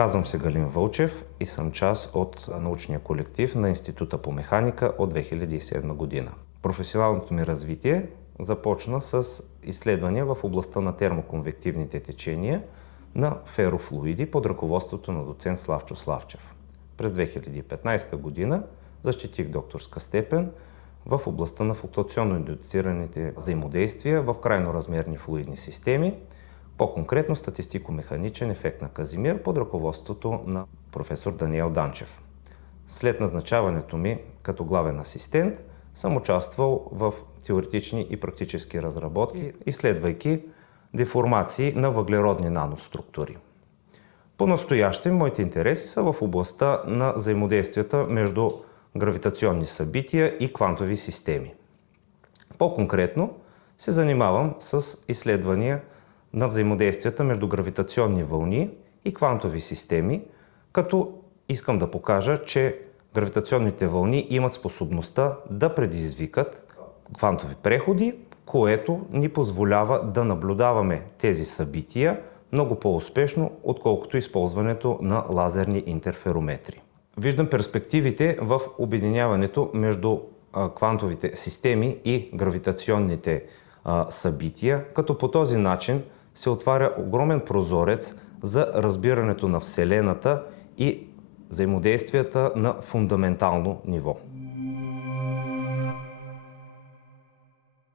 Казвам се Галин Вълчев и съм част от научния колектив на Института по механика от 2007 година. Професионалното ми развитие започна с изследвания в областта на термоконвективните течения на ферофлуиди под ръководството на доцент Славчо Славчев. През 2015 година защитих докторска степен в областта на флуктуационно индуцираните взаимодействия в крайноразмерни флуидни системи, по-конкретно статистико-механичен ефект на Казимир под ръководството на професор Даниел Данчев. След назначаването ми като главен асистент съм участвал в теоретични и практически разработки, изследвайки деформации на въглеродни наноструктури. По-настоящем моите интереси са в областта на взаимодействията между гравитационни събития и квантови системи. По-конкретно се занимавам с изследвания на взаимодействията между гравитационни вълни и квантови системи, като искам да покажа, че гравитационните вълни имат способността да предизвикат квантови преходи, което ни позволява да наблюдаваме тези събития много по-успешно, отколкото използването на лазерни интерферометри. Виждам перспективите в обединяването между квантовите системи и гравитационните събития, като по този начин се отваря огромен прозорец за разбирането на Вселената и взаимодействията на фундаментално ниво.